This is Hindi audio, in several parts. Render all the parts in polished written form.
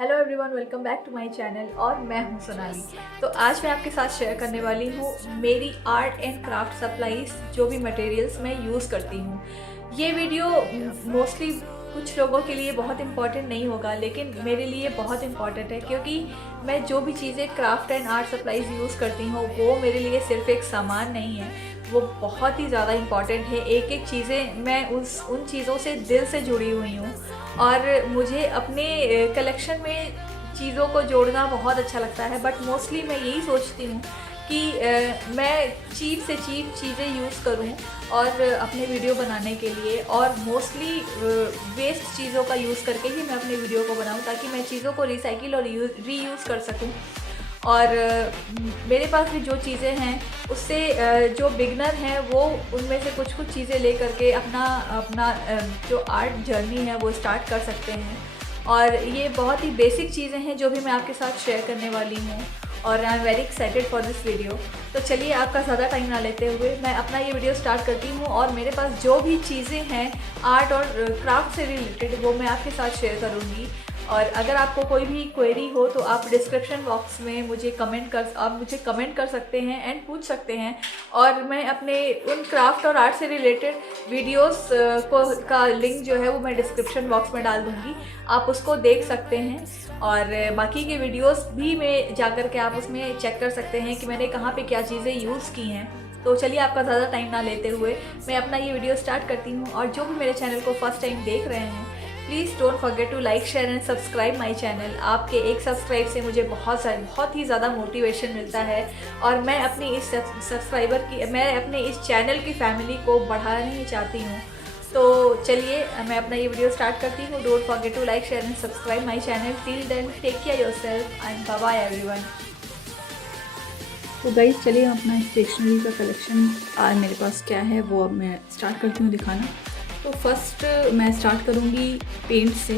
Hello everyone, welcome back to my channel और मैं हूं सोनाली। तो आज मैं आपके साथ शेयर करने वाली हूं मेरी आर्ट एंड क्राफ्ट सप्लाईज, जो भी मटेरियल्स मैं यूज़ करती हूं। ये वीडियो मोस्टली कुछ लोगों के लिए बहुत इंपॉर्टेंट नहीं होगा, लेकिन मेरे लिए बहुत इंपॉर्टेंट है, क्योंकि मैं जो भी चीज़ें craft and art supplies use करती हूँ वो मेरे लिए सिर्फ एक सामान नहीं है, वो बहुत ही ज़्यादा इम्पॉर्टेंट है। एक एक चीज़ें मैं उन चीज़ों से दिल से जुड़ी हुई हूँ और मुझे अपने कलेक्शन में चीज़ों को जोड़ना बहुत अच्छा लगता है। बट मोस्टली मैं यही सोचती हूँ कि मैं चीप से चीप चीज़ें यूज़ करूँ और अपने वीडियो बनाने के लिए, और मोस्टली वेस्ट चीज़ों का यूज़ करके ही मैं अपने वीडियो को बनाऊँ, ताकि मैं चीज़ों को रिसाइकिल और रीयूज़ कर सकूँ। और मेरे पास भी जो चीज़ें हैं उससे जो बिगनर हैं वो उनमें से कुछ कुछ चीज़ें ले करके अपना जो आर्ट जर्नी है वो स्टार्ट कर सकते हैं। और ये बहुत ही बेसिक चीज़ें हैं जो भी मैं आपके साथ शेयर करने वाली हूँ, और I am very excited for this video. तो चलिए, आपका ज़्यादा टाइम ना लेते हुए मैं अपना ये वीडियो स्टार्ट करती हूँ। और मेरे पास जो भी चीज़ें हैं आर्ट और क्राफ्ट से रिलेटेड वो मैं आपके साथ शेयर करूँगी। और अगर आपको कोई भी क्वेरी हो तो आप डिस्क्रिप्शन बॉक्स में मुझे कमेंट कर सकते हैं एंड पूछ सकते हैं, और मैं अपने उन क्राफ्ट और आर्ट से रिलेटेड वीडियोस का लिंक जो है वो मैं डिस्क्रिप्शन बॉक्स में डाल दूँगी, आप उसको देख सकते हैं। और बाकी के वीडियोस भी में जाकर के आप उसमें चेक कर सकते हैं कि मैंने कहाँ पे क्या चीज़ें यूज़ की हैं। तो चलिए, आपका ज़्यादा टाइम ना लेते हुए मैं अपना ये वीडियो स्टार्ट करती हूँ। और जो भी मेरे चैनल को फर्स्ट टाइम देख रहे हैं, please don't forget to like, share and subscribe my channel. आपके एक सब्सक्राइब से मुझे बहुत ही ज़्यादा मोटिवेशन मिलता है, और मैं अपनी इस चैनल की फैमिली को बढ़ाना चाहती हूँ। तो चलिए, मैं अपना ये वीडियो स्टार्ट करती हूँ। Don't forget to like, share and subscribe my channel. Till then, take care yourself and bye bye everyone. तो गाइस, चलिए हम अपना स्टेशनरी का कलेक्शन आज मेरे पास क्या है वो अब मैं स्टार्ट करती हूँ दिखाना। तो फर्स्ट मैं स्टार्ट करूँगी पेंट से।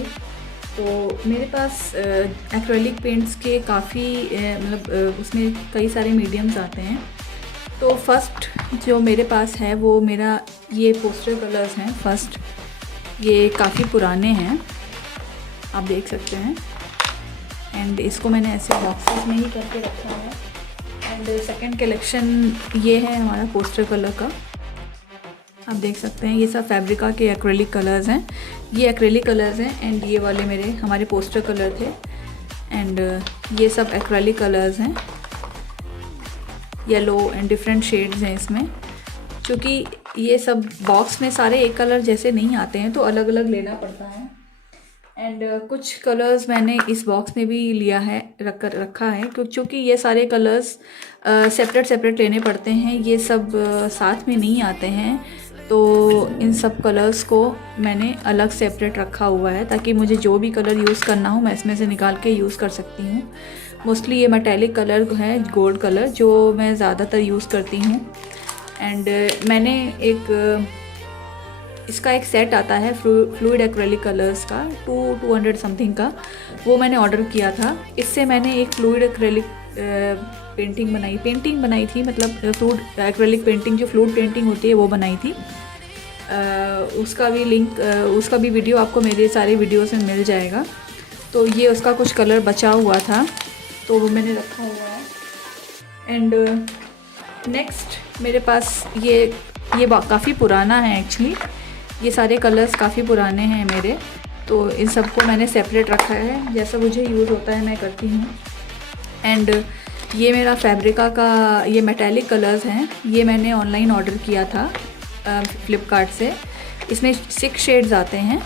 तो मेरे पास एक्रेलिक पेंट्स के काफ़ी उसमें कई सारे मीडियम्स आते हैं। तो फर्स्ट जो मेरे पास है वो मेरा ये पोस्टर कलर्स हैं। फर्स्ट ये काफ़ी पुराने हैं, आप देख सकते हैं, एंड इसको मैंने ऐसे बॉक्सेस में ही करके रखा है। एंड सेकंड कलेक्शन ये है हमारा पोस्टर कलर का, आप देख सकते हैं। ये सब फैब्रिका के एक्रेलिक कलर्स हैं, ये एक्रेलिक कलर्स हैं, एंड ये वाले हमारे पोस्टर कलर थे। एंड ये सब एक्रेलिक कलर्स हैं, येलो एंड डिफरेंट शेड्स हैं इसमें। क्योंकि ये सब बॉक्स में सारे एक कलर जैसे नहीं आते हैं, तो अलग अलग लेना पड़ता है। एंड कुछ कलर्स मैंने इस बॉक्स में भी लिया है, रखा है, क्योंकि ये सारे कलर्स सेपरेट लेने पड़ते हैं, ये सब साथ में नहीं आते हैं। तो इन सब कलर्स को मैंने अलग सेपरेट रखा हुआ है, ताकि मुझे जो भी कलर यूज़ करना हो मैं इसमें से निकाल के यूज़ कर सकती हूँ। मोस्टली ये मेटालिक कलर है, गोल्ड कलर, जो मैं ज़्यादातर यूज़ करती हूँ। एंड मैंने इसका एक सेट आता है फ्लूइड एक्रेलिक कलर्स का 200 समथिंग का, वो मैंने ऑर्डर किया था। इससे मैंने एक फ्लूइड एक्रेलिक पेंटिंग बनाई थी, मतलब फ्लूइड एक्रेलिक पेंटिंग, जो फ्लूइड पेंटिंग होती है वो बनाई थी। उसका भी लिंक, उसका भी वीडियो आपको मेरे सारे वीडियोस में मिल जाएगा। तो ये उसका कुछ कलर बचा हुआ था, तो वो मैंने रखा हुआ है। एंड नेक्स्ट मेरे पास ये काफ़ी पुराना है एक्चुअली, ये सारे कलर्स काफ़ी पुराने हैं मेरे, तो इन सबको मैंने सेपरेट रखा है, जैसा मुझे यूज़ होता है मैं करती हूँ। एंड ये मेरा फैब्रिका का ये मेटालिक कलर्स हैं, ये मैंने ऑनलाइन ऑर्डर किया था फ्लिपकार्ट से। इसमें 6 शेड्स आते हैं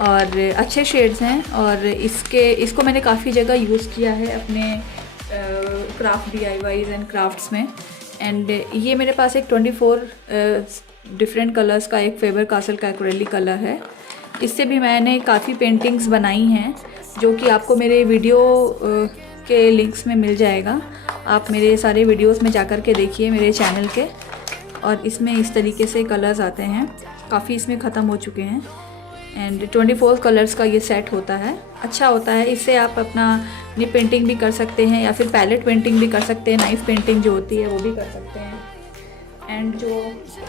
और अच्छे शेड्स हैं, और इसको मैंने काफ़ी जगह यूज़ किया है अपने क्राफ्ट DIYs एंड क्राफ्ट्स में। एंड ये मेरे पास एक 24 डिफरेंट कलर्स का एक फेबर कासल का एक्रेलिक कलर है। इससे भी मैंने काफ़ी पेंटिंग्स बनाई हैं, जो कि आपको मेरे वीडियो के लिंक्स में मिल जाएगा। आप मेरे सारे वीडियोस में जाकर के देखिए मेरे चैनल के। और इसमें इस तरीके से कलर्स आते हैं, काफ़ी इसमें ख़त्म हो चुके हैं। एंड 24 कलर्स का ये सेट होता है, अच्छा होता है। इससे आप अपनी पेंटिंग भी कर सकते हैं, या फिर पैलेट पेंटिंग भी कर सकते हैं, नाइफ पेंटिंग जो होती है वो भी कर सकते हैं। एंड जो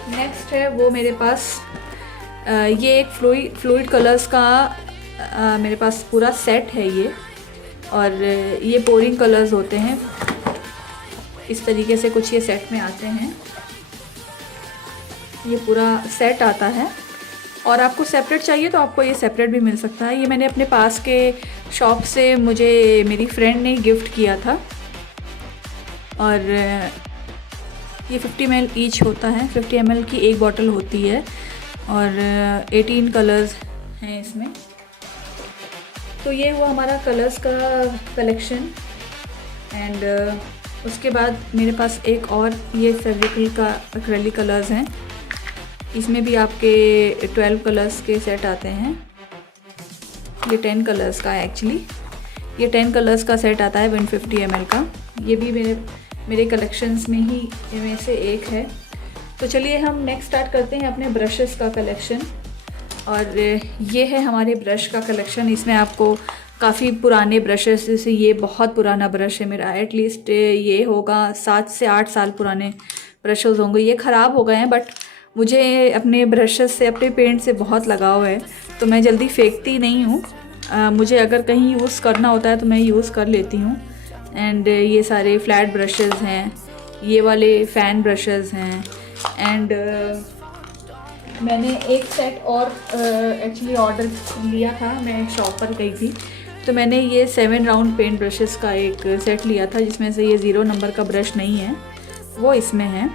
नेक्स्ट है वो मेरे पास ये एक फ्लूइड कलर्स का मेरे पास पूरा सेट है। और ये पोरिंग कलर्स होते हैं। इस तरीके से कुछ ये सेट में आते हैं। ये पूरा सेट आता है और आपको सेपरेट चाहिए तो आपको ये सेपरेट भी मिल सकता है। ये मैंने अपने पास के शॉप से मुझे मेरी फ्रेंड ने गिफ्ट किया था और ये 50 ml ईच होता है। 50 ml की एक बॉटल होती है और 18 कलर्स हैं इसमें। तो ये हुआ हमारा कलर्स का कलेक्शन। एंड उसके बाद मेरे पास एक और ये फेविक्रिल का एक्रेलिक कलर्स हैं। इसमें भी आपके 12 कलर्स के सेट आते हैं। ये 10 कलर्स का है एक्चुअली। ये 10 कलर्स का सेट आता है 150 ml का। ये भी मेरे कलेक्शंस में ही इनमें से एक है। तो चलिए हम नेक्स्ट स्टार्ट करते हैं अपने ब्रशेस का कलेक्शन। और ये है हमारे ब्रश का कलेक्शन। इसमें आपको काफ़ी पुराने ब्रशेस, जैसे ये बहुत पुराना ब्रश है मेरा, एटलीस्ट ये होगा 7 से 8 साल पुराने ब्रशेस होंगे। ये ख़राब हो गए हैं बट मुझे अपने ब्रशेस से, अपने पेंट से बहुत लगाव है तो मैं जल्दी फेंकती नहीं हूँ। मुझे अगर कहीं यूज़ करना होता है तो मैं यूज़ कर लेती हूँ। एंड ये सारे फ्लैट ब्रशेस हैं, ये वाले फ़ैन ब्रशेस हैं। एंड मैंने एक सेट और एक्चुअली ऑर्डर लिया था। मैं शॉप पर गई थी तो मैंने ये 7 राउंड पेंट ब्रशेस का एक सेट लिया था, जिसमें से ये 0 नंबर का ब्रश नहीं है, वो इसमें है।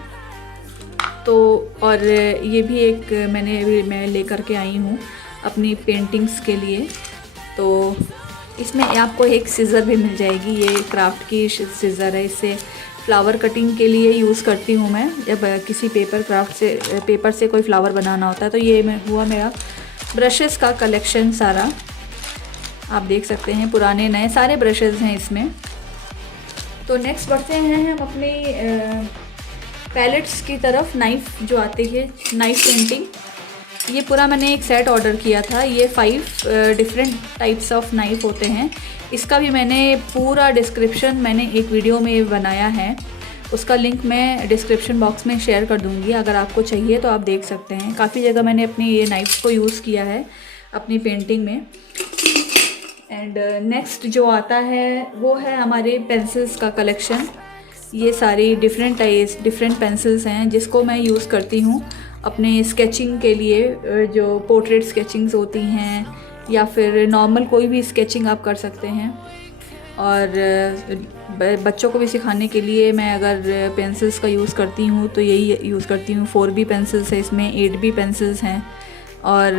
तो और ये भी एक मैं लेकर के आई हूँ अपनी पेंटिंग्स के लिए। तो इसमें आपको एक सिज़र भी मिल जाएगी। ये क्राफ्ट की सिज़र है। इससे फ्लावर कटिंग के लिए यूज़ करती हूँ मैं, जब किसी पेपर से कोई फ्लावर बनाना होता है। तो ये हुआ मेरा ब्रशेस का कलेक्शन सारा। आप देख सकते हैं पुराने नए सारे ब्रशेस हैं इसमें। तो नेक्स्ट बढ़ते हैं हम अपनी पैलेट्स की तरफ। नाइफ़ जो आती है, नाइफ़ पेंटिंग, ये पूरा मैंने एक सेट ऑर्डर किया था। ये 5 डिफरेंट टाइप्स ऑफ नाइफ़ होते हैं। इसका भी मैंने पूरा डिस्क्रिप्शन मैंने एक वीडियो में बनाया है, उसका लिंक मैं डिस्क्रिप्शन बॉक्स में शेयर कर दूँगी। अगर आपको चाहिए तो आप देख सकते हैं। काफ़ी जगह मैंने अपनी ये नाइफ़्स को यूज़ किया है अपनी पेंटिंग में। एंड नेक्स्ट जो आता है वो है हमारे पेंसिल्स का कलेक्शन। ये सारी डिफरेंट पेंसिल्स हैं जिसको मैं यूज़ करती हूँ अपने स्केचिंग के लिए। जो पोर्ट्रेट स्केचिंग्स होती हैं या फिर नॉर्मल कोई भी स्केचिंग आप कर सकते हैं। और बच्चों को भी सिखाने के लिए मैं अगर पेंसिल्स का यूज़ करती हूँ तो यही यूज़ करती हूँ। 4B पेंसिल्स है इसमें, 8B पेंसिल्स हैं और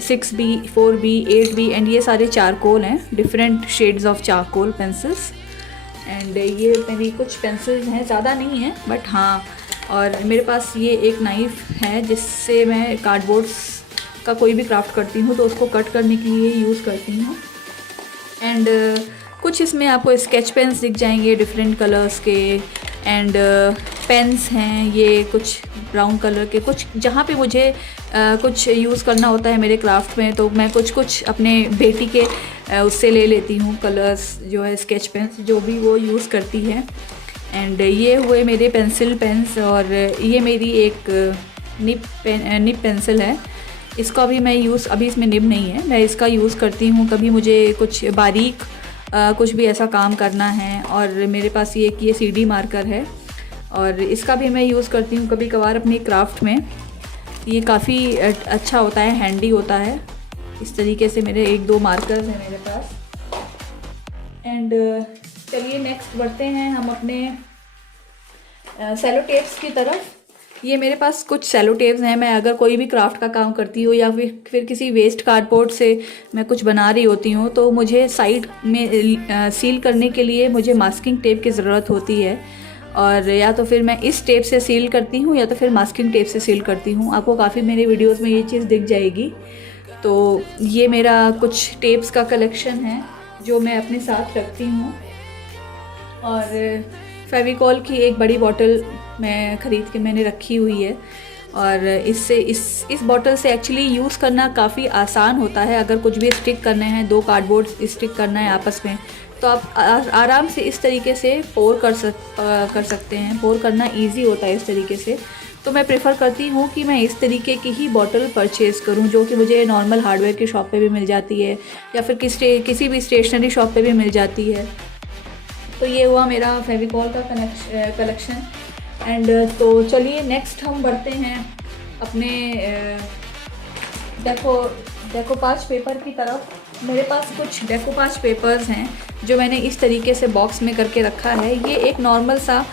6B, 4B, 8B। एंड ये सारे चारकोल हैं, different shades of charcoal pencils. And ये मेरी कुछ पेंसिल्स हैं, ज़्यादा नहीं है बट हाँ। और मेरे पास ये एक नाइफ़ है जिससे मैं कार्डबोर्ड्स का कोई भी क्राफ्ट करती हूँ तो उसको कट करने के लिए यूज़ करती हूँ। एंड कुछ इसमें आपको स्केच पेन्स दिख जाएंगे डिफरेंट कलर्स के। एंड पेन्स हैं ये कुछ ब्राउन कलर के। कुछ जहाँ पे मुझे कुछ यूज़ करना होता है मेरे क्राफ्ट में तो मैं कुछ अपने बेटी के उससे ले लेती हूँ कलर्स, जो है स्केच पेन्स जो भी वो यूज़ करती है। एंड ये हुए मेरे पेंसिल पेन्स। और ये मेरी एक निप पेंसिल है। इसका भी मैं अभी इसमें निब नहीं है, मैं इसका यूज़ करती हूँ कभी मुझे कुछ बारीक कुछ भी ऐसा काम करना है। और मेरे पास ये CD मार्कर है और इसका भी मैं यूज़ करती हूँ कभी कभार अपनी क्राफ्ट में। ये काफ़ी अच्छा होता है, हैंडी होता है। इस तरीके से मेरे 1-2 मार्कर्स हैं मेरे पास। एंड चलिए नेक्स्ट बढ़ते हैं हम अपने सेलो टेप्स की तरफ। ये मेरे पास कुछ सेलो टेप्स हैं। मैं अगर कोई भी क्राफ्ट का काम करती हूँ या फिर किसी वेस्ट कार्डबोर्ड से मैं कुछ बना रही होती हूँ तो मुझे साइड में सील करने के लिए मुझे मास्किंग टेप की ज़रूरत होती है। और या तो फिर मैं इस टेप से सील करती हूँ या तो फिर मास्किंग टेप से सील करती हूँ। आपको काफ़ी मेरे वीडियोस में ये चीज़ दिख जाएगी। तो ये मेरा कुछ टेप्स का कलेक्शन है जो मैं अपने साथ रखती हूँ। और फेविकॉल की एक बड़ी बॉटल मैं ख़रीद के मैंने रखी हुई है। और इससे इस बॉटल से एक्चुअली यूज़ करना काफ़ी आसान होता है। अगर कुछ भी स्टिक करने हैं, 2 कार्डबोर्ड स्टिक करना है आपस में, तो आप आराम से इस तरीके से पोर कर सकते हैं। पोर करना इजी होता है इस तरीके से। तो मैं प्रेफर करती हूँ कि मैं इस तरीके की ही बॉटल परचेज़ करूँ, जो कि मुझे नॉर्मल हार्डवेयर की शॉप पे भी मिल जाती है या फिर किसी भी स्टेशनरी शॉप पे भी मिल जाती है। तो ये हुआ मेरा फेविकॉल का कलेक्शन। एंड तो चलिए नेक्स्ट हम बढ़ते हैं अपने डेकोपाज पेपर की तरफ। मेरे पास कुछ डेकोपाज पेपर्स हैं जो मैंने इस तरीके से बॉक्स में करके रखा है। ये एक नॉर्मल सा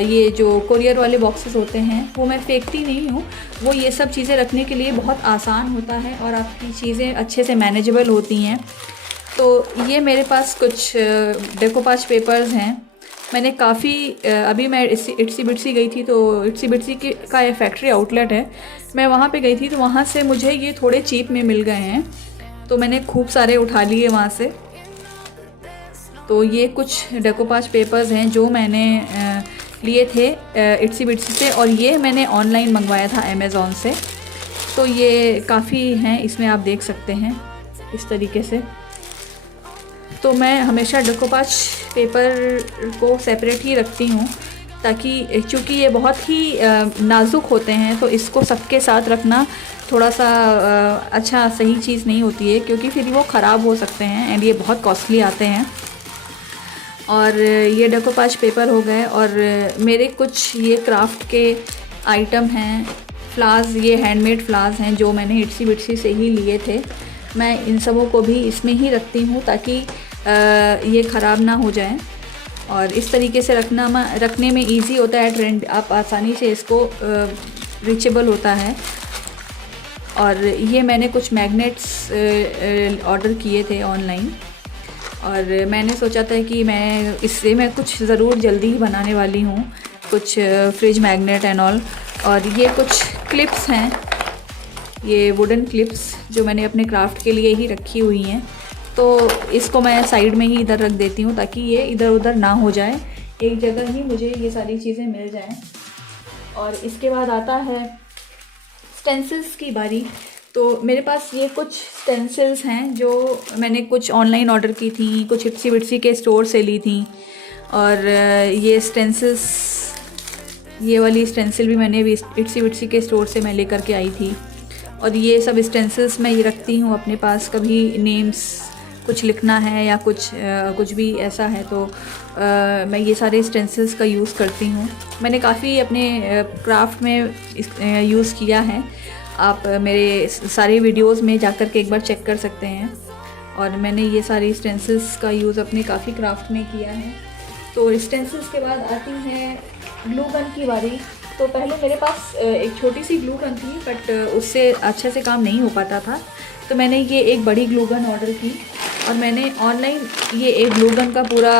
ये जो कोरियर वाले बॉक्सेस होते हैं वो मैं फेंकती नहीं हूँ, वो ये सब चीज़ें रखने के लिए बहुत आसान होता है और आपकी चीज़ें अच्छे से मैनेजेबल होती हैं। तो ये मेरे पास कुछ डेकोपाज पेपर्स हैं। मैंने काफ़ी अभी मैं इट्सी बिट्सी गई थी, तो इट्सी बिट्सी का ये फैक्ट्री आउटलेट है, मैं वहाँ पे गई थी, तो वहाँ से मुझे ये थोड़े चीप में मिल गए हैं, तो मैंने खूब सारे उठा लिए वहाँ से। तो ये कुछ डेकोपाज पेपर्स हैं जो मैंने लिए थे इट्सी बिट्सी से, और ये मैंने ऑनलाइन मंगवाया था अमेज़ॉन से। तो ये काफ़ी हैं, इसमें आप देख सकते हैं इस तरीके से। तो मैं हमेशा डेकोपाज पेपर को सेपरेट ही रखती हूँ, ताकि चूँकि ये बहुत ही नाजुक होते हैं, तो इसको सबके साथ रखना थोड़ा सा अच्छा सही चीज़ नहीं होती है, क्योंकि फिर वो ख़राब हो सकते हैं एंड ये बहुत कॉस्टली आते हैं। और ये डेकोपाज पेपर हो गए, और मेरे कुछ ये क्राफ्ट के आइटम हैं, फ्लावर्स, ये हैंडमेड फ्लावर्स हैं जो मैंने इट्सी बिट्सी से ही लिए थे। मैं इन सबों को भी इसमें ही रखती हूँ ताकि ये ख़राब ना हो जाए, और इस तरीके से रखने में इजी होता है, ट्रेंड आप आसानी से इसको रीचेबल होता है। और ये मैंने कुछ मैग्नेट्स ऑर्डर किए थे ऑनलाइन, और मैंने सोचा था कि मैं कुछ ज़रूर जल्दी ही बनाने वाली हूँ, कुछ फ्रिज मैग्नेट एंड ऑल। और ये कुछ क्लिप्स हैं, ये वुडन क्लिप्स जो मैंने अपने क्राफ्ट के लिए ही रखी हुई हैं, तो इसको मैं साइड में ही इधर रख देती हूँ ताकि ये इधर उधर ना हो जाए, एक जगह ही मुझे ये सारी चीज़ें मिल जाएं। और इसके बाद आता है स्टेंसिल्स की बारी। तो मेरे पास ये कुछ स्टेंसिल्स हैं जो मैंने कुछ ऑनलाइन ऑर्डर की थी, कुछ इट्सी बिट्सी के स्टोर से ली थी। और ये स्टेंसिल्स, ये वाली स्टेंसिल भी मैंने अभी इट्सी बिट्सी के स्टोर से मैं लेकर के आई थी। और ये सब स्टेंसिल्स मैं ये रखती हूँ अपने पास, कभी नेम्स कुछ लिखना है या कुछ भी ऐसा है, तो मैं ये सारे स्टेंसिल्स का यूज़ करती हूँ। मैंने काफ़ी अपने क्राफ्ट में यूज़ किया है, आप मेरे सारे वीडियोस में जाकर के एक बार चेक कर सकते हैं। और मैंने ये सारी स्टेंसिल्स का यूज़ अपने काफ़ी क्राफ्ट में किया है। तो स्टेंसिल्स के बाद आती है ग्लू गन की बारी। तो पहले मेरे पास एक छोटी सी ग्लू गन थी, बट उससे अच्छे से काम नहीं हो पाता था, तो मैंने ये एक बड़ी ग्लू गन ऑर्डर की। और मैंने ऑनलाइन ये एक ग्लू गन का पूरा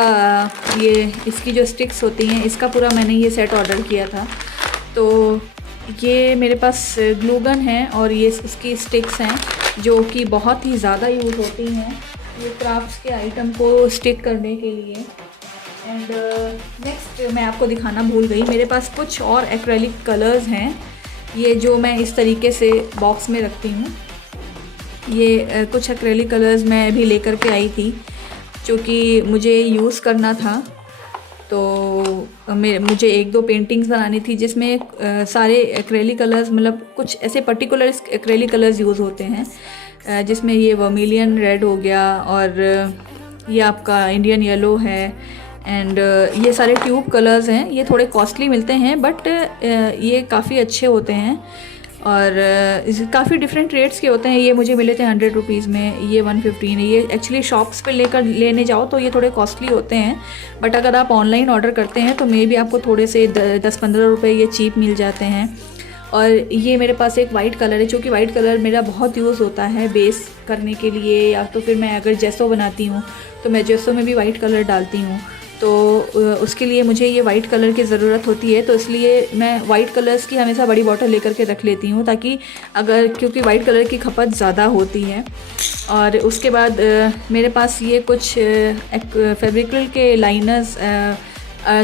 ये इसकी जो स्टिक्स होती हैं इसका पूरा मैंने ये सेट ऑर्डर किया था। तो ये मेरे पास ग्लू गन है और ये इसकी स्टिक्स हैं जो कि बहुत ही ज़्यादा यूज़ होती हैं ये क्राफ्ट्स के आइटम को स्टिक करने के लिए। एंड नेक्स्ट मैं आपको दिखाना भूल गई, मेरे पास कुछ और एक्रेलिक कलर्स हैं, ये जो मैं इस तरीके से बॉक्स में रखती हूँ। ये कुछ एक्रेलिक कलर्स मैं अभी लेकर के आई थी जो कि मुझे यूज़ करना था। तो मुझे एक दो पेंटिंग्स बनानी थी जिसमें सारे एक्रेलिक कलर्स, मतलब कुछ ऐसे पर्टिकुलर एक्रेलिक कलर्स यूज़ होते हैं, जिसमें ये वर्मिलियन रेड हो गया और ये आपका इंडियन येलो है, एंड ये सारे ट्यूब कलर्स हैं। ये थोड़े कॉस्टली मिलते हैं बट ये काफ़ी अच्छे होते हैं और काफ़ी डिफरेंट रेट्स के होते हैं। ये मुझे मिले थे 100 रुपीज़ में, ये 115 है। ये एक्चुअली शॉप्स पे लेने जाओ तो ये थोड़े कॉस्टली होते हैं, बट अगर आप ऑनलाइन ऑर्डर करते हैं तो मे भी आपको थोड़े से 10-15 रुपये ये चीप मिल जाते हैं। और ये मेरे पास एक वाइट कलर है, क्योंकि वाइट कलर मेरा बहुत यूज़ होता है बेस करने के लिए, या तो फिर मैं अगर जेसो बनाती हूँ तो मैं जेसो में भी वाइट कलर डालती हूँ, तो उसके लिए मुझे ये वाइट कलर की ज़रूरत होती है। तो इसलिए मैं वाइट कलर्स की हमेशा बड़ी बॉटल लेकर के रख लेती हूँ, ताकि क्योंकि वाइट कलर की खपत ज़्यादा होती है। और उसके बाद मेरे पास ये कुछ फेविक्रिल के लाइनर्स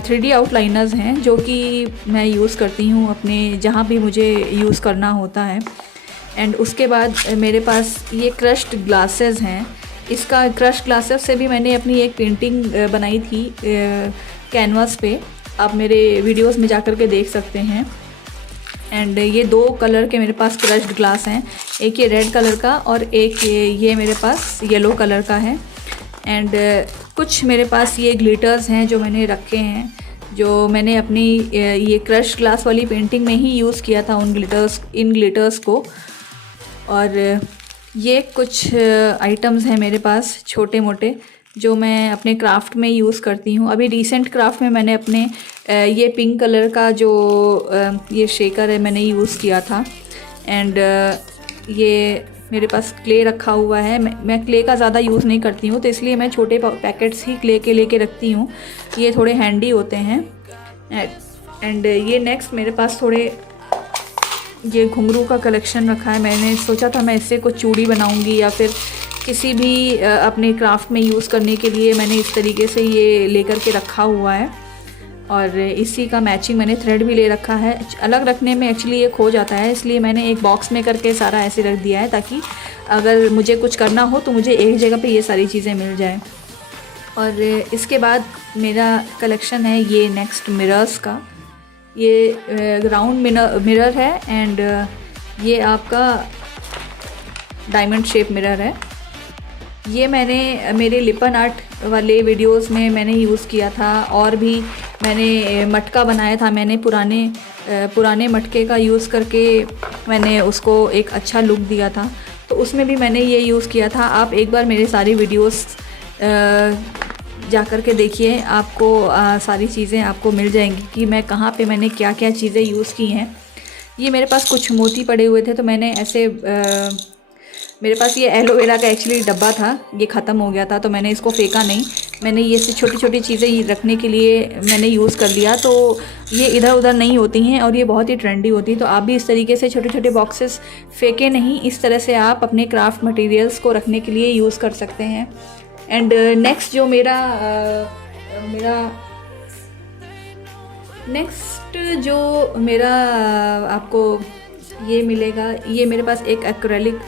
3D आउटलाइनर्स हैं जो कि मैं यूज़ करती हूँ अपने जहाँ भी मुझे यूज़ करना होता है। एंड उसके बाद मेरे पास ये क्रश्ड ग्लासेस हैं। इसका क्रश ग्लासेस से भी मैंने अपनी एक पेंटिंग बनाई थी कैनवास पे, आप मेरे वीडियोस में जाकर के देख सकते हैं। एंड ये 2 कलर के मेरे पास क्रश्ड ग्लास हैं, एक ये रेड कलर का और एक ये मेरे पास येलो कलर का है। एंड कुछ मेरे पास ये ग्लिटर्स हैं जो मैंने रखे हैं, जो मैंने अपनी ये क्रश ग्लास वाली पेंटिंग में ही यूज़ किया था इन ग्लिटर्स को। और ये कुछ आइटम्स हैं मेरे पास छोटे मोटे जो मैं अपने क्राफ्ट में यूज़ करती हूँ। अभी रिसेंट क्राफ्ट में मैंने अपने ये पिंक कलर का जो ये शेकर है मैंने यूज़ किया था। एंड ये मेरे पास क्ले रखा हुआ है। मैं क्ले का ज़्यादा यूज़ नहीं करती हूँ, तो इसलिए मैं छोटे पैकेट्स ही क्ले के लेके रखती हूँ, ये थोड़े हैंडी होते हैं। एंड ये नेक्स्ट मेरे पास थोड़े ये घुंघरू का कलेक्शन रखा है। मैंने सोचा था मैं इससे कुछ चूड़ी बनाऊंगी या फिर किसी भी अपने क्राफ्ट में यूज़ करने के लिए मैंने इस तरीके से ये लेकर के रखा हुआ है। और इसी का मैचिंग मैंने थ्रेड भी ले रखा है। अलग रखने में एक्चुअली ये खो जाता है, इसलिए मैंने एक बॉक्स में करके सारा ऐसे रख दिया है ताकि अगर मुझे कुछ करना हो तो मुझे एक जगह पे ये सारी चीज़ें मिल जाए। और इसके बाद मेरा कलेक्शन है ये नेक्स्ट मिरर्स का। ये राउंड मिरर है एंड ये आपका डायमंड शेप मिरर है। ये मैंने मेरे लिपन आर्ट वाले वीडियोस में मैंने यूज़ किया था, और भी मैंने मटका बनाया था। मैंने पुराने मटके का यूज़ करके मैंने उसको एक अच्छा लुक दिया था, तो उसमें भी मैंने ये यूज़ किया था। आप एक बार मेरे सारी वीडियोस जा कर के देखिए, आपको सारी चीज़ें आपको मिल जाएंगी कि मैं कहाँ पे मैंने क्या क्या चीज़ें यूज़ की हैं। ये मेरे पास कुछ मोती पड़े हुए थे, तो मैंने ऐसे मेरे पास ये एलोवेरा का एक्चुअली डब्बा था, ये ख़त्म हो गया था, तो मैंने इसको फेंका नहीं। मैंने ये से छोटी छोटी चीज़ें रखने के लिए मैंने यूज़ कर लिया, तो ये इधर उधर नहीं होती हैं और ये बहुत ही ट्रेंडी होती है। तो आप भी इस तरीके से छोटे छोटे बॉक्सेस फेंके नहीं, इस तरह से आप अपने क्राफ्ट मटेरियल्स को रखने के लिए यूज़ कर सकते हैं। एंड नेक्स्ट जो मेरा आपको ये मिलेगा, ये मेरे पास एक एक्रेलिक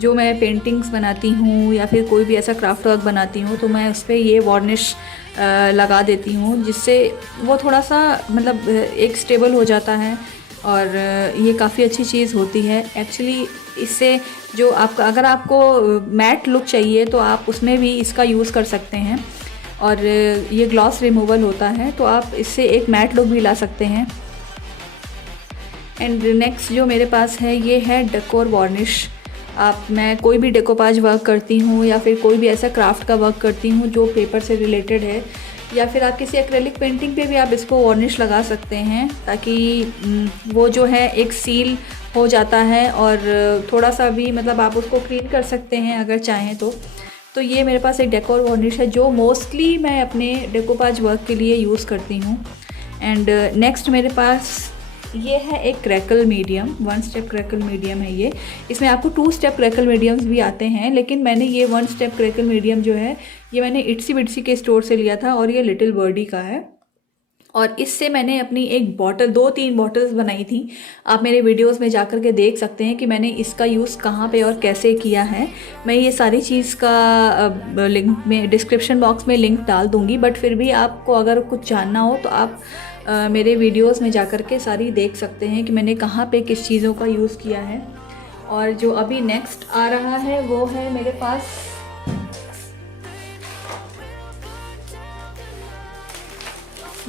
जो मैं पेंटिंग्स बनाती हूँ या फिर कोई भी ऐसा क्राफ्ट वर्क बनाती हूँ, तो मैं उस पर ये वार्निश लगा देती हूँ, जिससे वो थोड़ा सा मतलब एक स्टेबल हो जाता है। और ये काफ़ी अच्छी चीज़ होती है एक्चुअली। इससे जो आपका अगर आपको मैट लुक चाहिए तो आप उसमें भी इसका यूज़ कर सकते हैं, और ये ग्लॉस रिमूवल होता है, तो आप इससे एक मैट लुक भी ला सकते हैं। एंड नेक्स्ट जो मेरे पास है ये है डेकोर वार्निश। मैं कोई भी डेकोपाज वर्क करती हूँ या फिर कोई भी ऐसा क्राफ्ट का वर्क करती हूँ जो पेपर से रिलेटेड है, या फिर आप किसी एक्रेलिक पेंटिंग पे भी आप इसको वार्निश लगा सकते हैं, ताकि वो जो है एक सील हो जाता है और थोड़ा सा भी मतलब आप उसको क्लीन कर सकते हैं अगर चाहें तो ये मेरे पास एक डेकोर वार्निश है जो मोस्टली मैं अपने डेकोपाज वर्क के लिए यूज़ करती हूँ। एंड नेक्स्ट मेरे पास ये है एक crackle medium, 1 step crackle medium है ये। इसमें आपको 2 स्टेप क्रैकल मीडियम्स भी आते हैं, लेकिन मैंने ये 1 स्टेप क्रैकल मीडियम जो है ये मैंने इट्सी बिट्सी के स्टोर से लिया था, और ये लिटिल बर्डी का है। और इससे मैंने अपनी एक बॉटल 2-3 बॉटल्स बनाई थी। आप मेरे वीडियोस में जाकर के देख सकते हैं कि मैंने इसका यूज़ कहाँ पे और कैसे किया है। मैं ये सारी चीज़ का लिंक में डिस्क्रिप्शन बॉक्स में लिंक डाल दूँगी, बट फिर भी आपको अगर कुछ जानना हो तो आप मेरे वीडियोस में जाकर के सारी देख सकते हैं कि मैंने कहाँ पे किस चीज़ों का यूज़ किया है। और जो अभी नेक्स्ट आ रहा है वो है मेरे पास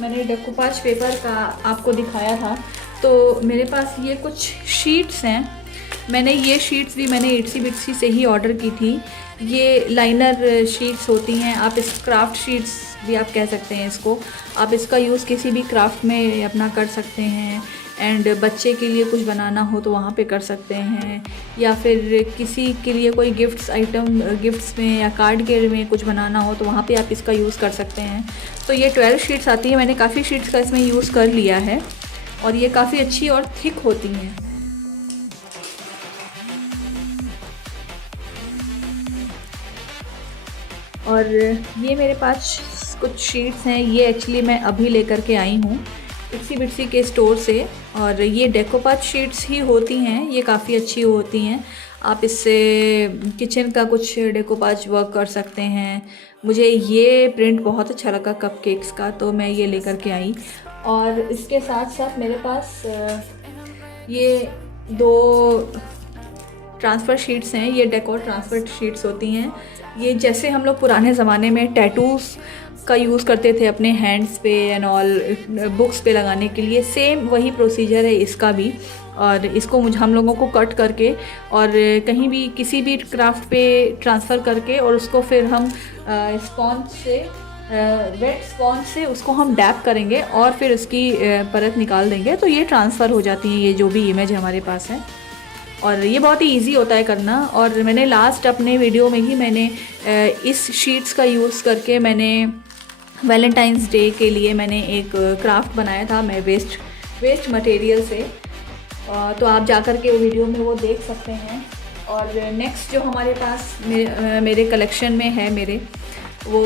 मैंने डेकोपाज पेपर का आपको दिखाया था, तो मेरे पास ये कुछ शीट्स हैं। मैंने ये शीट्स भी मैंने इट्सी बिट्सी से ही ऑर्डर की थी। ये लाइनर शीट्स होती हैं, आप इस क्राफ्ट शीट्स भी आप कह सकते हैं इसको। आप इसका यूज़ किसी भी क्राफ्ट में अपना कर सकते हैं, एंड बच्चे के लिए कुछ बनाना हो तो वहाँ पे कर सकते हैं, या फिर किसी के लिए कोई गिफ्ट्स में या कार्ड के में कुछ बनाना हो तो वहाँ पे आप इसका यूज़ कर सकते हैं। तो ये 12 शीट्स आती है। मैंने काफ़ी शीट्स का इसमें यूज़ कर लिया है और ये काफ़ी अच्छी और थिक होती हैं। और ये मेरे पास कुछ शीट्स हैं, ये एक्चुअली मैं अभी लेकर के आई हूँ इट्सी बिट्सी के स्टोर से, और ये डेकोपाज शीट्स ही होती हैं। ये काफ़ी अच्छी होती हैं, आप इससे किचन का कुछ डेकोपाज वर्क कर सकते हैं। मुझे ये प्रिंट बहुत अच्छा लगा कपकेक्स का, तो मैं ये लेकर के आई। और इसके साथ साथ मेरे पास ये 2 ट्रांसफ़र शीट्स हैं, ये डेकोर ट्रांसफ़र शीट्स होती हैं। ये जैसे हम लोग पुराने ज़माने में टैटूज़ का यूज़ करते थे अपने हैंड्स पे एंड ऑल, बुक्स पे लगाने के लिए, सेम वही प्रोसीजर है इसका भी। और इसको हम लोगों को कट करके और कहीं भी किसी भी क्राफ्ट पे ट्रांसफ़र करके और उसको फिर हम स्पॉन्ज से, वेट स्पॉन्ज से उसको हम डैप करेंगे और फिर उसकी परत निकाल देंगे, तो ये ट्रांसफ़र हो जाती है ये जो भी इमेज हमारे पास है। और ये बहुत ही इजी होता है करना। और मैंने लास्ट अपने वीडियो में ही मैंने इस शीट्स का यूज़ करके मैंने वैलेंटाइंस डे के लिए मैंने एक क्राफ्ट बनाया था मैं वेस्ट मटेरियल से, तो आप जा कर के वो वीडियो में वो देख सकते हैं। और नेक्स्ट जो हमारे पास मेरे कलेक्शन में है वो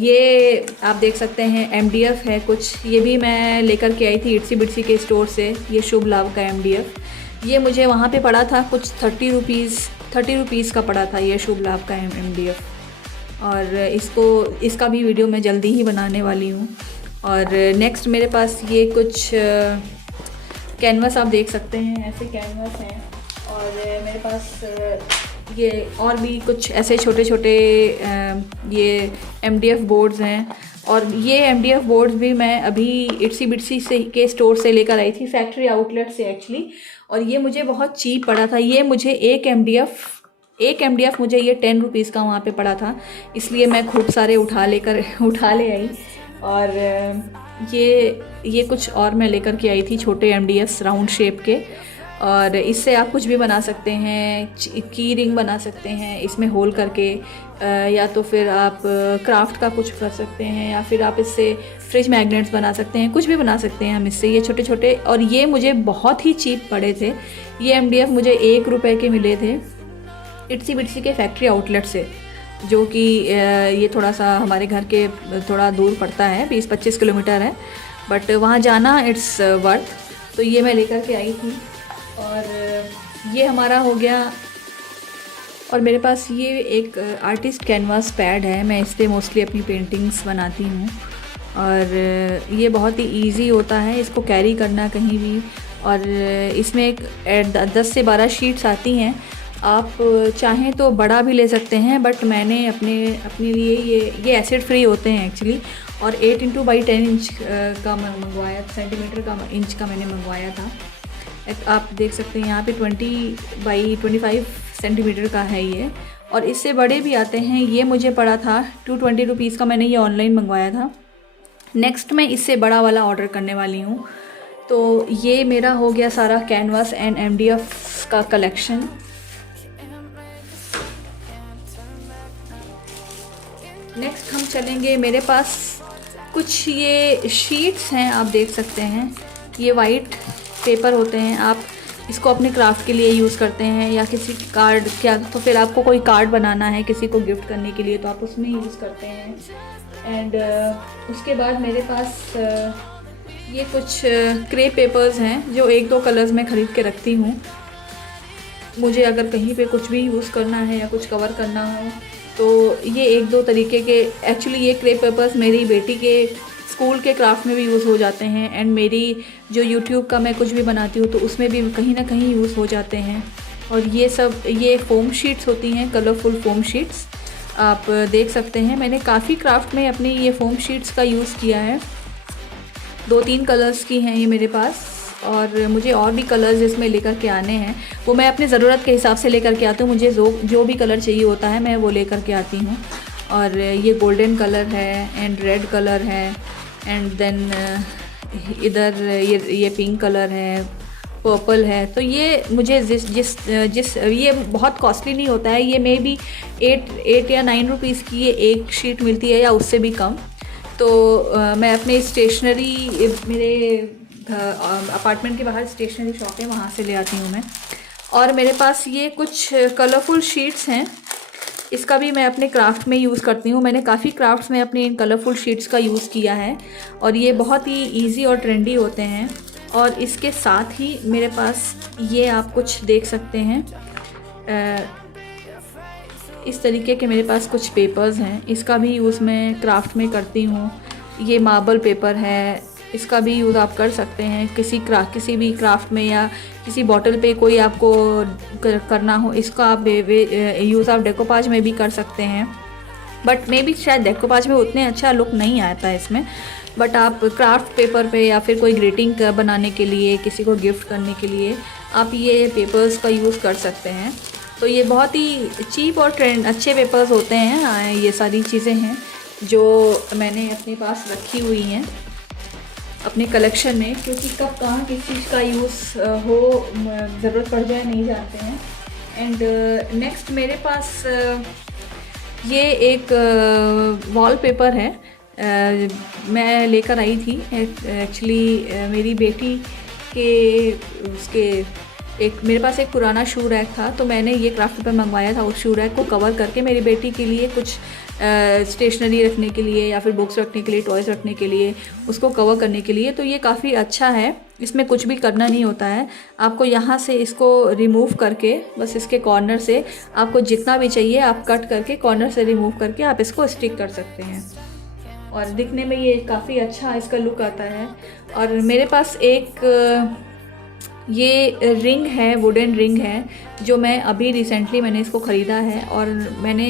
ये आप देख सकते हैं MDF है कुछ, ये भी मैं लेकर के आई थी इट्सी बिट्सी के स्टोर से। ये शुभ लाभ का MDF, ये मुझे वहाँ पे पड़ा था कुछ 30 रुपीज़ का पड़ा था ये शुभ लाभ का MDF। और इसका भी वीडियो मैं जल्दी ही बनाने वाली हूँ। और नेक्स्ट मेरे पास ये कुछ कैनवस आप देख सकते हैं, ऐसे कैनवस हैं। और मेरे पास ये और भी कुछ ऐसे छोटे छोटे ये MDF बोर्ड्स हैं। और ये MDF बोर्ड्स भी मैं अभी इट्सी बिट्सी के स्टोर से लेकर आई थी, फैक्ट्री आउटलेट से एक्चुअली। और ये मुझे बहुत चीप पड़ा था। ये मुझे एक MDF मुझे ये 10 रुपीज़ का वहाँ पे पड़ा था, इसलिए मैं खूब सारे उठा ले आई। और ये कुछ और मैं लेकर के आई थी छोटे MDFs राउंड शेप के। और इससे आप कुछ भी बना सकते हैं, की रिंग बना सकते हैं इसमें होल करके, या तो फिर आप क्राफ्ट का कुछ कर सकते हैं, या फिर आप इससे फ्रिज मैग्नेट्स बना सकते हैं, कुछ भी बना सकते हैं हम इससे, ये छोटे छोटे। और ये मुझे बहुत ही चीप पड़े थे। ये MDF मुझे 1 रुपये के मिले थे इट्सी बिट्सी के फैक्ट्री आउटलेट से, जो कि ये थोड़ा सा हमारे घर के थोड़ा दूर पड़ता है, 20-25 किलोमीटर है, बट वहाँ जाना इट्स वर्थ। तो ये मैं लेकर के आई थी। और ये हमारा हो गया। और मेरे पास ये एक आर्टिस्ट कैनवास पैड है, मैं इस पर मोस्टली अपनी पेंटिंग्स बनाती हूँ। और ये बहुत ही इजी होता है इसको कैरी करना कहीं भी। और इसमें एक 10 से 12 शीट्स आती हैं, आप चाहें तो बड़ा भी ले सकते हैं, बट मैंने अपने लिए ये एसिड फ्री होते हैं एक्चुअली। और 8x10 इंच का मंगवाया, सेंटीमीटर का इंच का मैंने मंगवाया था। आप देख सकते हैं यहाँ पे 20x25 सेंटीमीटर का है ये। और इससे बड़े भी आते हैं। ये मुझे पड़ा था 220 रुपीज़ का, मैंने ये ऑनलाइन मंगवाया था। नेक्स्ट मैं इससे बड़ा वाला ऑर्डर करने वाली हूँ। तो ये मेरा हो गया सारा कैनवास एंड MDF का कलेक्शन। नेक्स्ट हम चलेंगे, मेरे पास कुछ ये शीट्स हैं आप देख सकते हैं, ये वाइट पेपर होते हैं। आप इसको अपने क्राफ्ट के लिए यूज़ करते हैं, या किसी कार्ड क्या, तो फिर आपको कोई कार्ड बनाना है किसी को गिफ्ट करने के लिए तो आप उसमें यूज़ करते हैं। एंड उसके बाद मेरे पास ये कुछ क्रे पेपर्स हैं जो 1-2 कलर्स में ख़रीद के रखती हूँ। मुझे अगर कहीं पे कुछ भी यूज़ करना है या कुछ कवर करना हो तो ये 1-2 तरीके के, एक्चुअली ये क्रे पेपर्स मेरी बेटी के स्कूल के क्राफ्ट में भी यूज़ हो जाते हैं। एंड मेरी जो YouTube का मैं कुछ भी बनाती हूँ तो उसमें भी कहीं ना कहीं यूज़ हो जाते हैं। और ये फ़ोम शीट्स होती हैं, कलरफुल फ़ोम शीट्स आप देख सकते हैं। मैंने काफ़ी क्राफ्ट में अपनी ये फ़ोम शीट्स का यूज़ किया है। 2-3 कलर्स की हैं ये मेरे पास, और मुझे और भी कलर्स इसमें लेकर के आने हैं। वो मैं अपनी ज़रूरत के हिसाब से लेकर के आती हूँ, मुझे जो भी कलर चाहिए होता है मैं वो लेकर के आती हूँ। और ये गोल्डन कलर है एंड रेड कलर है, एंड देन इधर ये पिंक कलर है, पर्पल है। तो ये मुझे जिस ये बहुत कॉस्टली नहीं होता है, ये मे बी 8 या 9 रुपीज़ की ये एक शीट मिलती है या उससे भी कम। तो मैं अपने स्टेशनरी, मेरे अपार्टमेंट के बाहर स्टेशनरी शॉप है, वहाँ से ले आती हूँ मैं। और मेरे पास ये कुछ कलरफुल शीट्स हैं, इसका भी मैं अपने क्राफ्ट में यूज़ करती हूँ। मैंने काफ़ी क्राफ्ट्स में अपने इन कलरफुल शीट्स का यूज़ किया है और ये बहुत ही इजी और ट्रेंडी होते हैं। और इसके साथ ही मेरे पास ये आप कुछ देख सकते हैं, इस तरीके के मेरे पास कुछ पेपर्स हैं, इसका भी यूज़ मैं क्राफ्ट में करती हूँ। ये मार्बल पेपर है, इसका भी यूज़ आप कर सकते हैं किसी भी क्राफ्ट में, या किसी बॉटल पे कोई आपको करना हो, इसका आप यूज़ आप डेकोपाज में भी कर सकते हैं। बट मे बी शायद डेकोपाज में उतने अच्छा लुक नहीं आता है इसमें, बट आप क्राफ्ट पेपर पे या फिर कोई ग्रीटिंग बनाने के लिए, किसी को गिफ्ट करने के लिए आप ये पेपर्स का यूज़ कर सकते हैं। तो ये बहुत ही चीप और अच्छे पेपर्स होते हैं। ये सारी चीज़ें हैं जो मैंने अपने पास रखी हुई हैं अपने कलेक्शन में, क्योंकि कब कहाँ किस चीज़ का यूज़ हो, ज़रूरत पड़ जाए नहीं जानते हैं। एंड नेक्स्ट मेरे पास ये एक वॉलपेपर है, मैं लेकर आई थी एक्चुअली मेरी बेटी के उसके मेरे पास एक पुराना शू रैक था, तो मैंने ये क्राफ्ट पेपर मंगवाया था उस शू रैक को कवर करके मेरी बेटी के लिए कुछ स्टेशनरी रखने के लिए या फिर बुक्स रखने के लिए, टॉयज़ रखने के लिए, उसको कवर करने के लिए। तो ये काफ़ी अच्छा है, इसमें कुछ भी करना नहीं होता है। आपको यहाँ से इसको रिमूव करके बस इसके कॉर्नर से आपको जितना भी चाहिए आप कट करके कॉर्नर से रिमूव करके आप इसको स्टिक कर सकते हैं, और दिखने में ये काफ़ी अच्छा इसका लुक आता है। और मेरे पास एक ये रिंग है, वुडन रिंग है, जो मैं अभी रिसेंटली मैंने इसको ख़रीदा है और मैंने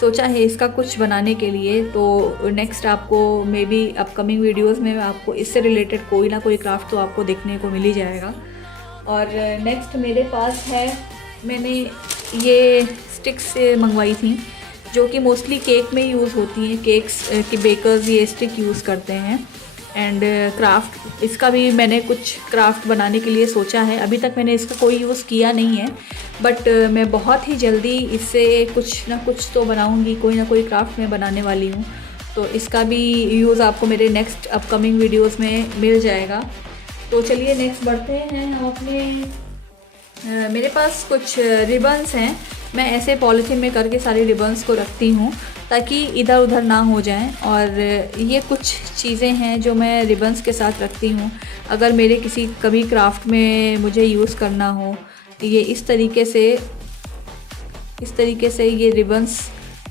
सोचा है इसका कुछ बनाने के लिए। तो नेक्स्ट आपको मे बी अपकमिंग वीडियोस में आपको इससे रिलेटेड कोई ना कोई क्राफ्ट तो आपको देखने को मिल ही जाएगा। और नेक्स्ट मेरे पास है, मैंने ये स्टिक्स मंगवाई थी जो कि मोस्टली केक में यूज़ होती हैं, केक्स के बेकर्स ये स्टिक यूज़ करते हैं। एंड क्राफ्ट, इसका भी मैंने कुछ क्राफ्ट बनाने के लिए सोचा है। अभी तक मैंने इसका कोई यूज़ किया नहीं है, बट मैं बहुत ही जल्दी इससे कुछ ना कुछ तो बनाऊंगी, कोई ना कोई क्राफ्ट मैं बनाने वाली हूँ। तो इसका भी यूज़ आपको मेरे नेक्स्ट अपकमिंग वीडियोस में मिल जाएगा। तो चलिए नेक्स्ट बढ़ते हैं हम अपने मेरे पास कुछ रिबन्स हैं, मैं ऐसे पॉलीथीन में करके सारी रिबन्स को रखती हूँ ताकि इधर उधर ना हो जाएं। और ये कुछ चीज़ें हैं जो मैं रिबन्स के साथ रखती हूँ, अगर मेरे कभी क्राफ्ट में मुझे यूज़ करना हो। ये इस तरीके से ये रिबन्स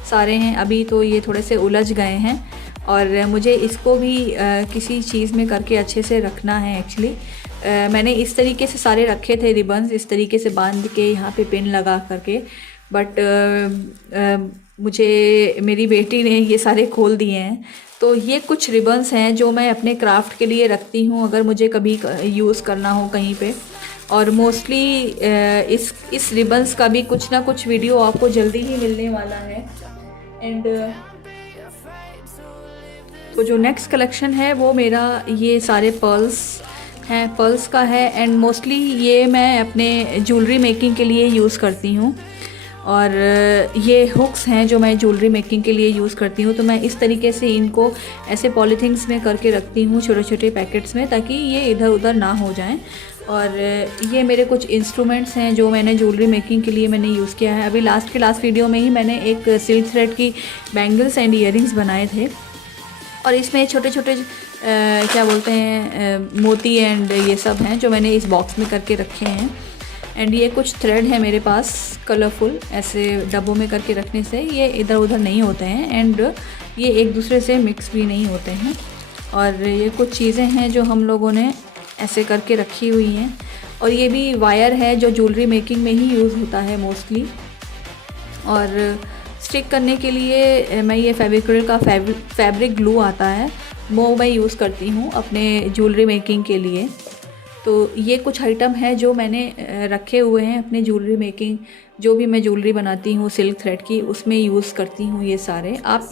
सारे हैं। अभी तो ये थोड़े से उलझ गए हैं और मुझे इसको भी किसी चीज़ में करके अच्छे से रखना है। एक्चुअली मैंने इस तरीके से सारे रखे थे रिबन्स, इस तरीके से बांध के यहाँ पे पिन लगा करके, बट मुझे मेरी बेटी ने ये सारे खोल दिए हैं। तो ये कुछ रिबन्स हैं जो मैं अपने क्राफ्ट के लिए रखती हूँ अगर मुझे कभी यूज़ करना हो कहीं पे। और मोस्टली इस रिबन्स का भी कुछ ना कुछ वीडियो आपको जल्दी ही मिलने वाला है। एंड तो जो नेक्स्ट कलेक्शन है वो मेरा ये सारे पर्ल्स का है। एंड मोस्टली ये मैं अपने ज्वेलरी मेकिंग के लिए यूज़ करती हूँ। और ये हुक्स हैं जो मैं ज्वेलरी मेकिंग के लिए यूज़ करती हूँ। तो मैं इस तरीके से इनको ऐसे पॉलीथिंग्स में करके रखती हूँ, छोटे छोटे पैकेट्स में, ताकि ये इधर उधर ना हो जाएं। और ये मेरे कुछ इंस्ट्रूमेंट्स हैं जो मैंने ज्वेलरी मेकिंग के लिए मैंने यूज़ किया है। अभी लास्ट वीडियो में ही मैंने एक सिल्क थ्रेड की बैंगल्स एंड ईयरिंग्स बनाए थे, और इसमें छोटे छोटे क्या बोलते हैं मोती एंड ये सब हैं जो मैंने इस बॉक्स में करके रखे हैं। एंड ये कुछ थ्रेड है मेरे पास कलरफुल, ऐसे डब्बों में करके रखने से ये इधर उधर नहीं होते हैं एंड ये एक दूसरे से मिक्स भी नहीं होते हैं। और ये कुछ चीज़ें हैं जो हम लोगों ने ऐसे करके रखी हुई हैं। और ये भी वायर है जो ज्वेलरी मेकिंग में ही यूज़ होता है मोस्टली। और स्टिक करने के लिए मैं ये फेविक्रिल का फैब्रिक ग्लू आता है वो मैं यूज़ करती हूँ अपने ज्वेलरी मेकिंग के लिए। तो ये कुछ आइटम है जो मैंने रखे हुए हैं अपने ज्वेलरी मेकिंग, जो भी मैं ज्वेलरी बनाती हूँ सिल्क थ्रेड की उसमें यूज़ करती हूँ ये सारे। आप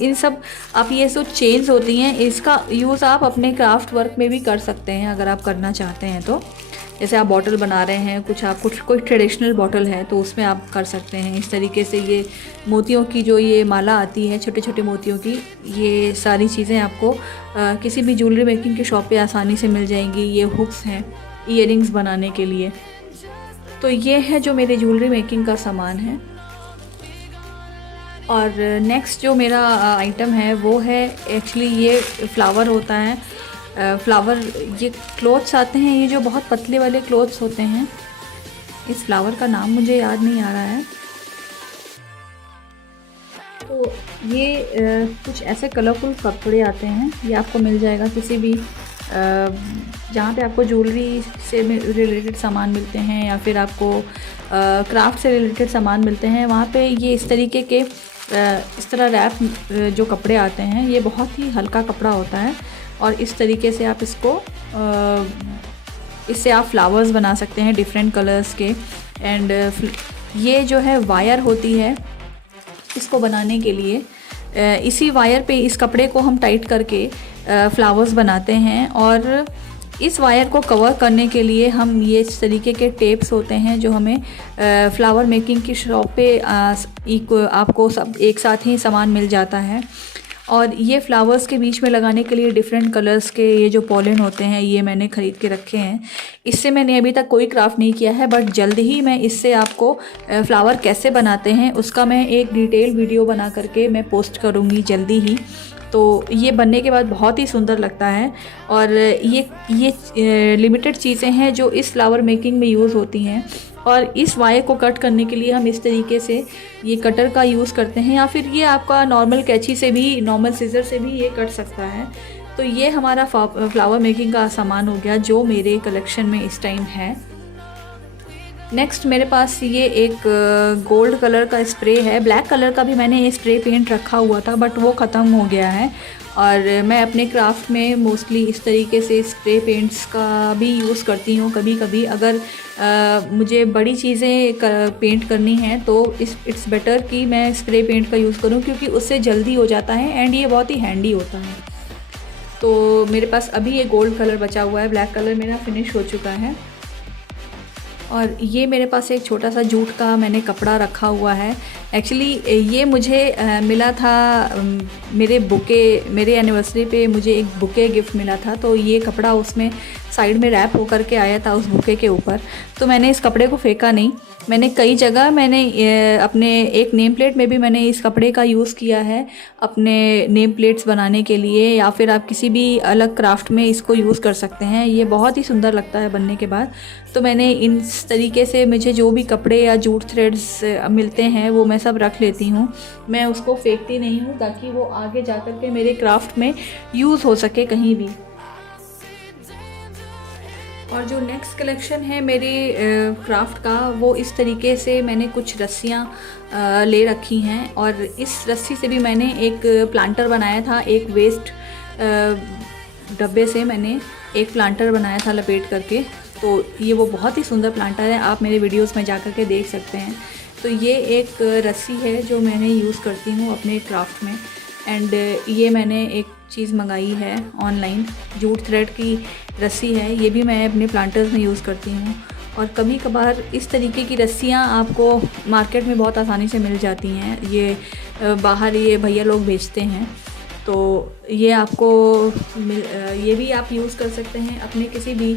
ये जो चेन्स होती हैं इसका यूज़ आप अपने क्राफ्ट वर्क में भी कर सकते हैं अगर आप करना चाहते हैं तो। जैसे आप बॉटल बना रहे हैं, कुछ कोई ट्रेडिशनल बॉटल है तो उसमें आप कर सकते हैं इस तरीके से। ये मोतियों की जो ये माला आती है छोटे छोटे मोतियों की, ये सारी चीज़ें आपको किसी भी ज्वेलरी मेकिंग के शॉप पे आसानी से मिल जाएंगी। ये हुक्स हैं ईयरिंग्स बनाने के लिए। तो ये है जो मेरे ज्वेलरी मेकिंग का सामान है। और नेक्स्ट जो मेरा आइटम है वो है एक्चुअली ये फ्लावर होता है। फ्लावर, ये क्लोथ्स आते हैं, ये जो बहुत पतले वाले क्लोथ्स होते हैं, इस फ्लावर का नाम मुझे याद नहीं आ रहा है। तो ये कुछ ऐसे कलरफुल कपड़े आते हैं, ये आपको मिल जाएगा किसी भी जहाँ पे आपको ज्वेलरी से रिलेटेड सामान मिलते हैं या फिर आपको क्राफ्ट से रिलेटेड सामान मिलते हैं, वहाँ पे ये इस तरीके के इस तरह रैप जो कपड़े आते हैं, ये बहुत ही हल्का कपड़ा होता है और इस तरीके से आप इससे आप फ्लावर्स बना सकते हैं डिफरेंट कलर्स के। एंड ये जो है वायर होती है, इसको बनाने के लिए इसी वायर पे इस कपड़े को हम टाइट करके फ्लावर्स बनाते हैं। और इस वायर को कवर करने के लिए हम ये इस तरीके के टेप्स होते हैं जो हमें फ्लावर मेकिंग की शॉप पे आपको सब एक साथ ही सामान मिल जाता है। और ये फ्लावर्स के बीच में लगाने के लिए डिफरेंट कलर्स के ये जो पॉलिन होते हैं, ये मैंने ख़रीद के रखे हैं। इससे मैंने अभी तक कोई क्राफ्ट नहीं किया है, बट जल्द ही मैं इससे आपको फ्लावर कैसे बनाते हैं उसका मैं एक डिटेल वीडियो बना करके मैं पोस्ट करूँगी जल्दी ही। तो ये बनने के बाद बहुत ही सुंदर लगता है। और ये लिमिटेड चीज़ें हैं जो इस फ्लावर मेकिंग में यूज़ होती हैं। और इस वायर को कट करने के लिए हम इस तरीके से ये कटर का यूज़ करते हैं, या फिर ये आपका नॉर्मल कैंची से भी, नॉर्मल सीजर से भी ये कट सकता है। तो ये हमारा फ्लावर मेकिंग का सामान हो गया जो मेरे कलेक्शन में इस टाइम है। नेक्स्ट मेरे पास ये एक गोल्ड कलर का स्प्रे है। ब्लैक कलर का भी मैंने ये स्प्रे पेंट रखा हुआ था, बट वो ख़त्म हो गया है। और मैं अपने क्राफ्ट में मोस्टली इस तरीके से स्प्रे पेंट्स का भी यूज़ करती हूँ। कभी कभी अगर मुझे बड़ी चीज़ें पेंट करनी हैं तो इट्स बेटर कि मैं स्प्रे पेंट का यूज़ करूँ, क्योंकि उससे जल्दी हो जाता है एंड ये बहुत ही हैंडी होता है। तो मेरे पास अभी ये गोल्ड कलर बचा हुआ है, ब्लैक कलर मेरा फिनिश हो चुका है। और ये मेरे पास एक छोटा सा जूट का मैंने कपड़ा रखा हुआ है। एक्चुअली ये मुझे मिला था मेरे एनिवर्सरी पे मुझे एक बुके गिफ्ट मिला था। तो ये कपड़ा उसमें साइड में रैप होकर के आया था उस बुके के ऊपर। तो मैंने इस कपड़े को फेंका नहीं, मैंने कई जगह अपने एक नेम प्लेट में भी मैंने इस कपड़े का यूज़ किया है अपने नेम प्लेट्स बनाने के लिए, या फिर आप किसी भी अलग क्राफ्ट में इसको यूज़ कर सकते हैं। ये बहुत ही सुंदर लगता है बनने के बाद। तो मैंने इस तरीके से मुझे जो भी कपड़े या जूट थ्रेड्स मिलते हैं वो मैं सब रख लेती हूँ। मैं उसको फेंकती नहीं हूँ ताकि वो आगे जा कर के मेरे क्राफ्ट में यूज़ हो सके कहीं भी। और जो नेक्स्ट कलेक्शन है मेरे क्राफ्ट का, वो इस तरीके से मैंने कुछ रस्सियाँ ले रखी हैं। और इस रस्सी से भी मैंने एक प्लांटर बनाया था। एक वेस्ट डब्बे से मैंने एक प्लांटर बनाया था लपेट करके। तो ये वो बहुत ही सुंदर प्लांटर है, आप मेरे वीडियोस में जा कर के देख सकते हैं। तो ये एक रस्सी है जो मैंने यूज़ करती हूँ अपने क्राफ्ट में। एंड ये मैंने एक चीज़ मंगाई है ऑनलाइन, जूट थ्रेड की रस्सी है। ये भी मैं अपने प्लांटर्स में यूज़ करती हूँ। और कभी कभार इस तरीके की रस्सियाँ आपको मार्केट में बहुत आसानी से मिल जाती हैं। ये बाहर ये भैया लोग बेचते हैं, तो ये आपको ये भी आप यूज़ कर सकते हैं अपने किसी भी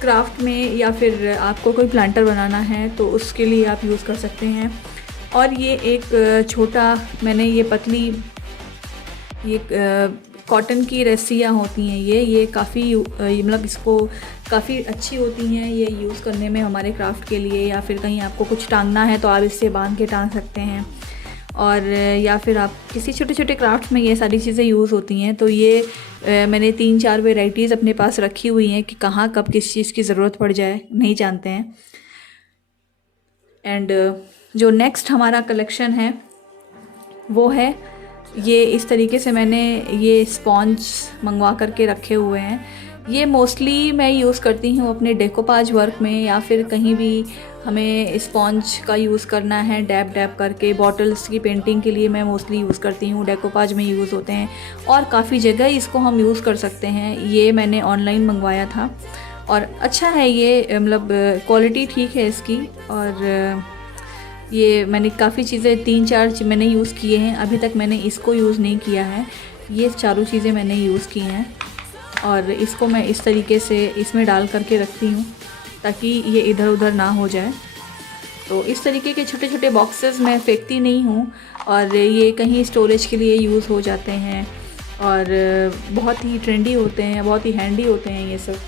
क्राफ्ट में, या फिर आपको कोई प्लांटर बनाना है तो उसके लिए आप यूज़ कर सकते हैं। और ये एक छोटा मैंने ये पतली ये कॉटन की रस्सियाँ होती हैं, ये काफ़ी मतलब इसको काफ़ी अच्छी होती हैं ये यूज़ करने में हमारे क्राफ्ट के लिए। या फिर कहीं आपको कुछ टांगना है तो आप इससे बांध के टांग सकते हैं। और या फिर आप किसी छोटे छोटे क्राफ्ट में ये सारी चीज़ें यूज़ होती हैं। तो ये मैंने 3-4 वेराइटीज़ अपने पास रखी हुई हैं कि कहाँ कब किस चीज़ की ज़रूरत पड़ जाए नहीं जानते हैं। एंड जो नेक्स्ट हमारा कलेक्शन है वो है ये इस तरीके से मैंने ये स्पॉन्ज मंगवा करके रखे हुए हैं। ये मोस्टली मैं यूज़ करती हूँ अपने डेकोपाज वर्क में, या फिर कहीं भी हमें स्पॉन्ज का यूज़ करना है डैब डैब करके। बॉटल्स की पेंटिंग के लिए मैं मोस्टली यूज़ करती हूँ, डेकोपाज में यूज़ होते हैं और काफ़ी जगह इसको हम यूज़ कर सकते हैं। ये मैंने ऑनलाइन मंगवाया था और अच्छा है ये, मतलब क्वालिटी ठीक है इसकी। और ये मैंने काफ़ी चीज़ें 3-4 मैंने यूज़ किए हैं, अभी तक मैंने इसको यूज़ नहीं किया है। ये चारों चीज़ें मैंने यूज़ की हैं और इसको मैं इस तरीके से इसमें डाल करके रखती हूँ ताकि ये इधर उधर ना हो जाए। तो इस तरीके के छोटे छोटे बॉक्सेस मैं फेंकती नहीं हूँ और ये कहीं स्टोरेज के लिए यूज़ हो जाते हैं और बहुत ही ट्रेंडी होते हैं, बहुत ही हैंडी होते हैं ये सब।